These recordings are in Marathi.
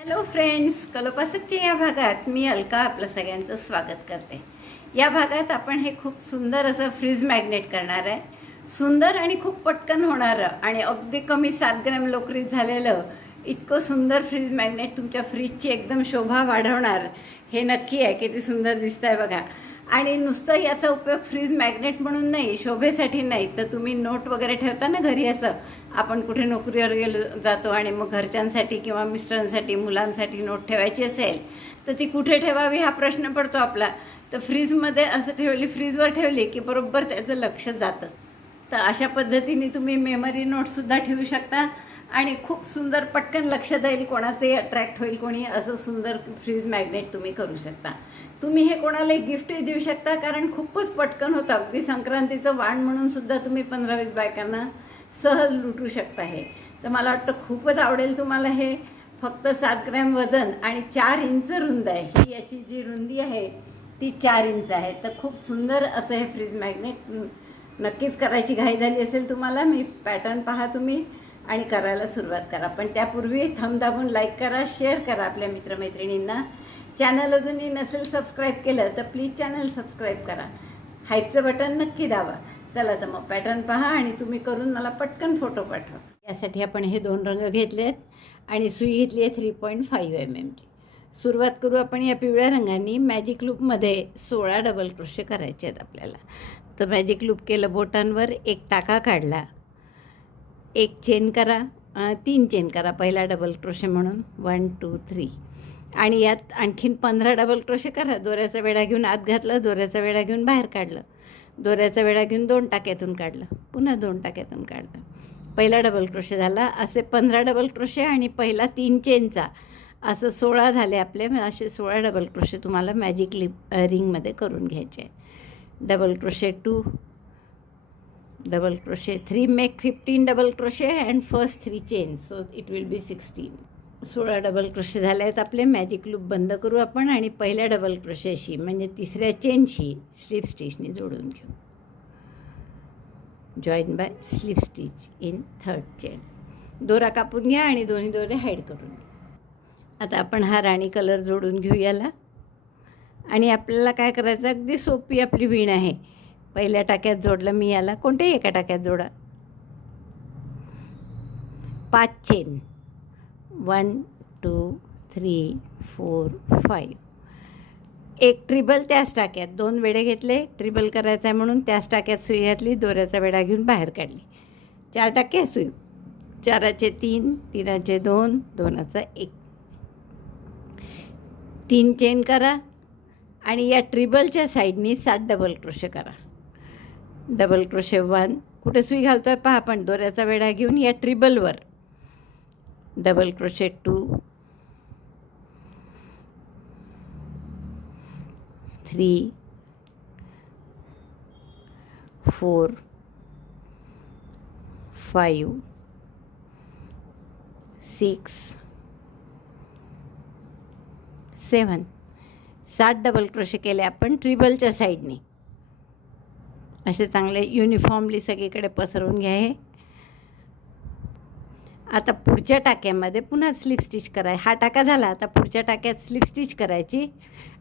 हॅलो फ्रेंड्स, कलोपासकच्या या भागात मी अलका आपलं सगळ्यांचं स्वागत करते. या भागात आपण हे खूप सुंदर असं फ्रीज मॅग्नेट करणार आहे. सुंदर आणि खूप पटकन होणारं आणि अगदी कमी 7 ग्रॅम लोकरीत झालेलं इतकं सुंदर फ्रीज मॅग्नेट तुमच्या फ्रीजची एकदम शोभा वाढवणार. हे नक्की आहे. किती सुंदर दिसत आहे बघा. आणि नुसतं याचा उपयोग फ्रीज मॅग्नेट म्हणून नाही, शोभेसाठी नाही, तर तुम्ही नोट वगैरे ठेवता ना घरी. असं आपण कुठे नोकरीवर गेलो जातो आणि मग घरच्यांसाठी किंवा मिस्टरांसाठी मुलांसाठी नोट ठेवायची असेल तर ती कुठे ठेवावी हा प्रश्न पडतो आपला. तर फ्रीजमध्ये असं ठेवली, फ्रीजवर ठेवली की बरोबर त्याचं लक्ष जातं. तर अशा पद्धतीने तुम्ही मेमरी नोटसुद्धा ठेवू शकता आणि खूप सुंदर पटकन लक्षात येईल, कोणाचंही अट्रॅक्ट होईल कोणी, असं सुंदर फ्रीज मॅग्नेट तुम्ही करू शकता. तुम्ही हे कोणाला गिफ्टही देऊ शकता, कारण खूपच पटकन होतं. अगदी संक्रांतीचं वाण म्हणून सुद्धा तुम्ही 15-20 बायकांना सहज लुटू शकता हे. तर मला वाटतं खूपच आवडेल तुम्हाला हे. फक्त 7 ग्रॅम वजन आणि 4 इंच रुंद आहे. ही याची जी रुंदी आहे ती 4 इंच आहे. तर खूप सुंदर असं हे फ्रीज मॅग्नेट. नक्कीच करायची घाई झाली असेल तुम्हाला, मी पॅटर्न पहा तुम्ही आणि करायला सुरुवात करा. पण त्यापूर्वी थंब दाबून लाईक करा, शेअर करा आपल्या मित्रमैत्रिणींना. चॅनल अजूनही नसेल सबस्क्राईब केलं तर प्लीज चॅनल सबस्क्राईब करा. हाईपचं बटन नक्की दाबा. चला तर मग पॅटर्न पहा आणि तुम्ही करून मला पटकन फोटो पाठवा. यासाठी आपण हे 2 रंग घेतले आहेत आणि सुई घेतली आहे 3.5 mmची. सुरुवात करू आपण या पिवळ्या रंगाने. मॅजिक लूपमध्ये 16 डबल क्रोशे करायचे आहेत आपल्याला. तर मॅजिक लूप केलं बोटांवर, एक टाका काढला, एक चेन करा, 3 चेन करा पहिला डबल क्रोशे म्हणून, 1 2 3. आणि यात आणखीन 15 डबल क्रोशे करा. दोऱ्याचा वेढा घेऊन आत घातला, दोऱ्याचा वेढा घेऊन बाहेर काढलं, दोऱ्याचा वेढा घेऊन 2 टाक्यातून काढलं, पुन्हा 2 टाक्यातून काढलं, पहिला डबल क्रोशे झाला. असे 15 डबल क्रोशे आणि पहिला 3 चेनचा, असं 16 झाले आपले. असे 16 डबल क्रोशे तुम्हाला मॅजिक रिंगमध्ये करून घ्यायचे. Double crochet 2, double crochet 3, make 15 double crochet and first 3 chains, so it will be 16. 16 double crochet झाले आहेत आपले. मॅजिक लूप बंद करू आपण आणि पहिल्या डबल क्रोशेशी म्हणजे तिसऱ्या चेनशी स्लिप स्टिचने जोडून घेऊ. Join by slip stitch in 3rd chain. दोरा कापून घ्या आणि दोन्ही दोरे हाईड करून घ्या. आता आपण हा राणी कलर जोडून घेऊ याला. आणि आपल्याला काय करायचं, अगदी सोपी आपली वीण आहे. पहिल्या टाक्यात जोडलं मी याला, कोणत्याही एका टाक्यात जोडा. 5 चेन, 1 2 3 4 5. एक ट्रिबल त्याच टाक्यात, 2 वेढे घेतले, ट्रिबल करायचं आहे म्हणून त्याच टाक्यात सुई घातली, दोऱ्याचा वेढा घेऊन बाहेर काढली. 4 टाके सुई, 4चे 3, 3चे 2, 2चा 1. 3 चेन करा आणि या ट्रिबलच्या साईडनी 7 डबल क्रोशे करा. डबल क्रोशे 1, कुठे सुई घालतो आहे पहा आपण, दोऱ्याचा वेढा घेऊन या ट्रिबलवर. Double crochet 2, 3 4 5 6 7. 7 डबल क्रोशे केले आपण ट्रिबलच्या साईडने. असे चांगले युनिफॉर्मली सगळीकडे पसरवून घ्या हे. आता पुढच्या टाक्यामध्ये पुन्हा स्लिप स्टिच कराय. हा टाका झाला, आता पुढच्या टाक्यात स्लिप स्टिच करायची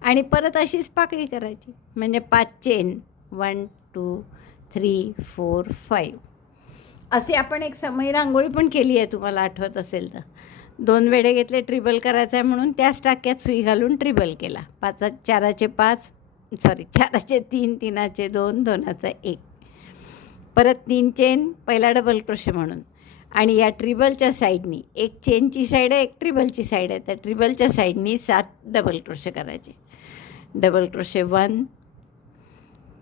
आणि परत अशीच पाकळी करायची. म्हणजे 5 चेन, 1 2 3 4 5. अशी आपण एक समय रांगोळी पण केली आहे, तुम्हाला आठवत असेल तर. 2 वेढे घेतले, ट्रिबल करायचं आहे म्हणून त्याच टाक्यात सुई घालून ट्रिबल केला. 4चे 5, सॉरी 4चे 3, 3चे 2, 2चा 1. परत 3 चेन, पहिला डबल क्रोशे म्हणून. आणि या ट्रिबलच्या साईडनी, एक चेनची साईड आहे, एक ट्रिबलची साईड आहे, त्या ट्रिबलच्या साईडनी 7 डबल क्रोशे करायचे. डबल क्रोशे 1,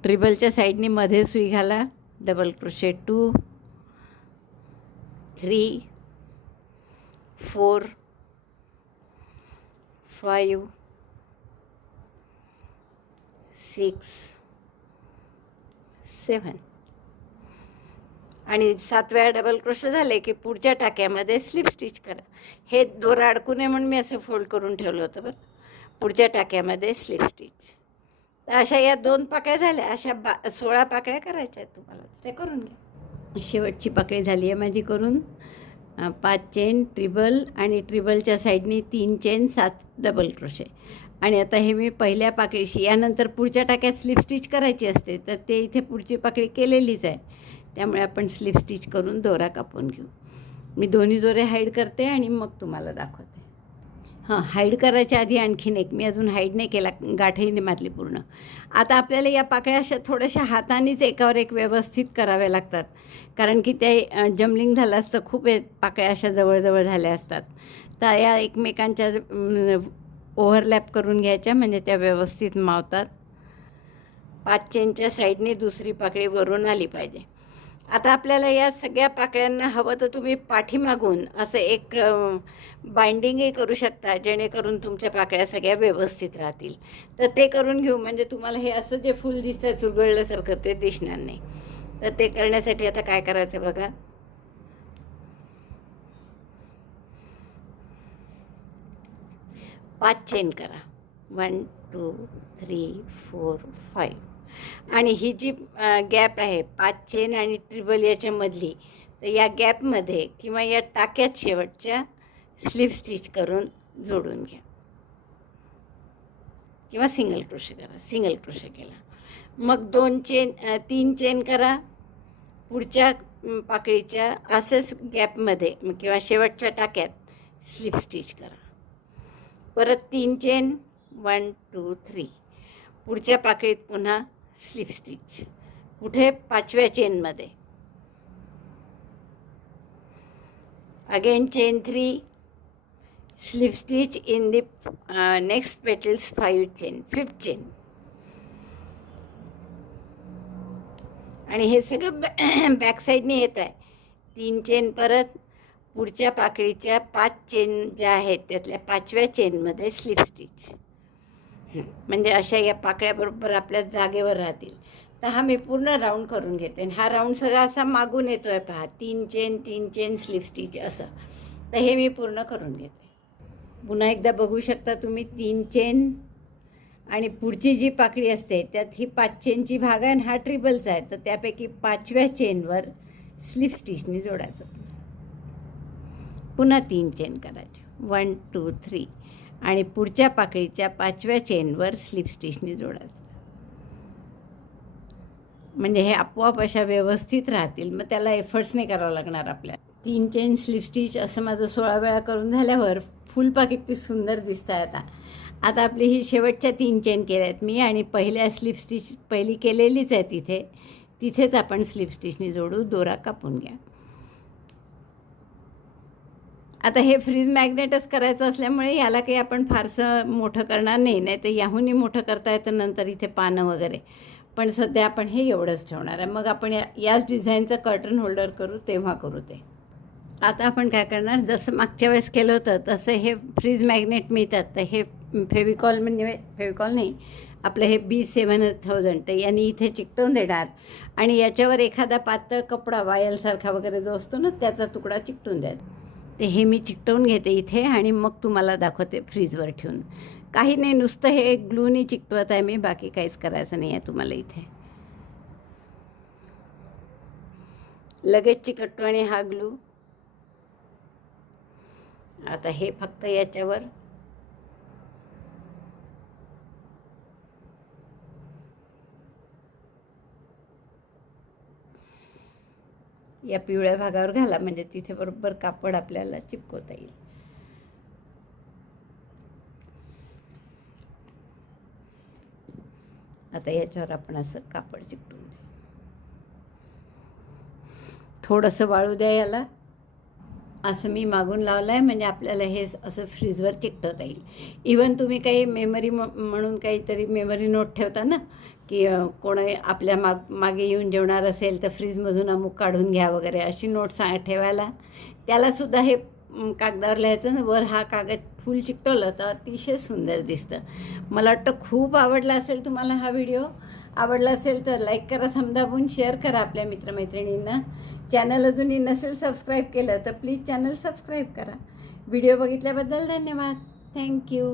ट्रिबलच्या साईडनी मध्ये सुई घाला, डबल क्रोशे 2, 3 4 5 6 7. आणि 7 वेळा डबल क्रोशे झाले की पुढच्या टाक्यामध्ये स्लिप स्टिच करा. हे दोरा अडकू नये म्हणून मी असं फोल्ड करून ठेवलं होतं बरं. पुढच्या टाक्यामध्ये स्लिप स्टिच. तर अशा या 2 पाकळ्या झाल्या. अशा 16 पाकळ्या करायच्या आहेत तुम्हाला, ते करून घ्या. शेवटची पाकळी झाली आहे माझी करून. 5 चेन ट्रिबल आणि ट्रिबलच्या साईडनी 3 चेन 7 डबल क्रोशे. आणि आता हे मी पहिल्या पाकळीशी, यानंतर पुढच्या टाक्यात स्लिप स्टिच करायची असते, तर ते इथे पुढची पाकळी केलेलीच आहे, त्यामुळे आपण स्लिप स्टिच करून दोरा कापून घेऊ. मी दोन्ही दोरे हाईड करते आणि मग तुम्हाला दाखवते. हाईड करायच्या आधी आणखीन एक, मी अजून हाईड नाही केला, गाठही नाही मारली पूर्ण. आता आपल्याला या पाकळ्या अशा थोड्याशा हातानेच एकावर एक व्यवस्थित कराव्या लागतात, कारण की ते जमलिंग झालं असतं, खूप पाकळ्या अशा जवळजवळ झाल्या असतात. तर या एकमेकांच्या ओव्हरलॅप करून घ्यायच्या, म्हणजे त्या व्यवस्थित मावतात. 5 चेनच्या साईडने दुसरी पाकळी वरून आली पाहिजे. आता आपल्याला या सगळ्या पाकळ्यांना हवं तर तुम्ही पाठीमागून असं एक बाइंडिंगही करू शकता, जेणेकरून तुमच्या पाकळ्या सगळ्या व्यवस्थित राहतील. तर ते करून घेऊ, म्हणजे तुम्हाला हे असं जे फूल दिसतं चुरगळल्यासारखं ते दिसणार नाही. तर ते करण्यासाठी आता काय करायचं बघा. पाच चेन करा, 1 2 3 4 5. आणि ही जी गॅप आहे 5 चेन आणि ट्रिबल याच्यामधली, तर या गॅपमध्ये किंवा या टाक्यात शेवटच्या स्लिप स्टिच करून जोडून घ्या, किंवा सिंगल क्रोशे करा. सिंगल क्रोशे केला मग 3 चेन करा पुढच्या पाकळीच्या असंच गॅपमध्ये किंवा शेवटच्या टाक्यात स्लिप स्टिच करा. परत 3 चेन, 1 2 3. पुढच्या पाकळीत पुन्हा स्लिप स्टिच, कुठे 5व्या चेनमध्ये. Again chain 3, slip stitch in the next petals 5 chain, 5th chain. आणि हे सगळं बॅक साईडने येत आहे. 3 चेन परत पुढच्या पाकळीच्या 5 चेन ज्या आहेत त्यातल्या 5व्या चेनमध्ये स्लिप स्टिच. म्हणजे अशा या पाकळ्याबरोबर आपल्या जागेवर राहतील. तर हा मी पूर्ण राऊंड करून घेते. हा राऊंड सगळा असा मागून येतो आहे पहा, 3 चेन 3 चेन स्लिप स्टिच असं. तर हे मी पूर्ण करून घेते. पुन्हा एकदा बघू शकता तुम्ही, 3 चेन आणि पुढची जी पाकळी असते त्यात ही 5 चेनची भाग आहे आणि हा ट्रिबलचा आहे. तर त्यापैकी 5व्या चेनवर स्लिप स्टिचने जोडायचं. पुन्हा 3 चेन करायचे, 1 2 3. आणि पुढच्या पाकळीच्या 5व्या चेनवर स्लिप स्टिचने जोडायचं. म्हणजे हे आपोआप अशा व्यवस्थित राहतील. मग त्याला एफर्ट्स नाही करावं लागणार आपल्याला. 3 चेन स्लिप स्टिच असं माझं 16 वेळा करून झाल्यावर फुलपाक किती सुंदर दिसतं आहे. आता आपली ही शेवटच्या 3 चेन केल्या आहेत मी, आणि पहिल्या स्लिप स्टिच पहिली केलेलीच आहे तिथेच आपण स्लिप स्टिचने जोडू. दोरा कापून घ्या. आता हे फ्रीज मॅग्नेटच करायचं असल्यामुळे याला काही आपण फारसं मोठं करणार नाही, नाही तर याहूनही मोठं करता येतं नंतर इथे पानं वगैरे. पण सध्या आपण हे एवढंच ठेवणार आहे. मग आपण याच डिझाईनचं कर्टन होल्डर करू तेव्हा करू ते. आता आपण काय करणार, जसं मागच्या वेळेस केलं होतं तसं हे फ्रीज मॅग्नेट मिळतात. तर हे फेविकॉल, म्हणजे फेविकॉल नाही, आपलं हे B7000, तर यांनी इथे चिकटवून देणार आणि याच्यावर एखादा पातळ कपडा वायलसारखा वगैरे जो असतो ना त्याचा तुकडा चिकटून द्यायचा. ते हे मी चिकटवून घेते इथे आणि मग तुम्हाला दाखवते फ्रीजवर ठेवून. काही नाही, नुसतं हे ग्लूनी चिकटवत आहे मी, बाकी काहीच करायचं नाही आहे तुम्हाला इथे. लगेच चिकटतो आणि हा ग्लू. आता हे फक्त याच्यावर या पिवळ्या भागावर घाला, म्हणजे तिथे बरोबर कापड आपल्याला चिपकवता येईल. आता याच्यावर आपण असं कापड चिकटून द्या. थोडंसं वाळू द्या याला. असं मी मागून लावलं आहे, म्हणजे आपल्याला हे असं फ्रीजवर चिकटवता येईल. इवन तुम्ही काही मेमरी म्हणून काहीतरी मेमरी नोट ठेवता ना, की कोणी आपल्या मागे येऊन जेवणार असेल तर फ्रीजमधून अमुक काढून घ्या वगैरे, अशी नोट ठेवायला त्यालासुद्धा हे कागदावर लिहायचं ना, वर हा कागद फुल चिकटवलं तर अतिशय सुंदर दिसतं. मला वाटतं खूप आवडला असेल तुम्हाला हा व्हिडिओ. आवडला असेल तर लाईक करा, थंब दाबून शेअर करा आपल्या मित्रमैत्रिणींना. चॅनल अजूनही नसेल सबस्क्राईब केलं तर प्लीज चॅनल सबस्क्राईब करा. व्हिडिओ बघितल्याबद्दल धन्यवाद. थँक्यू.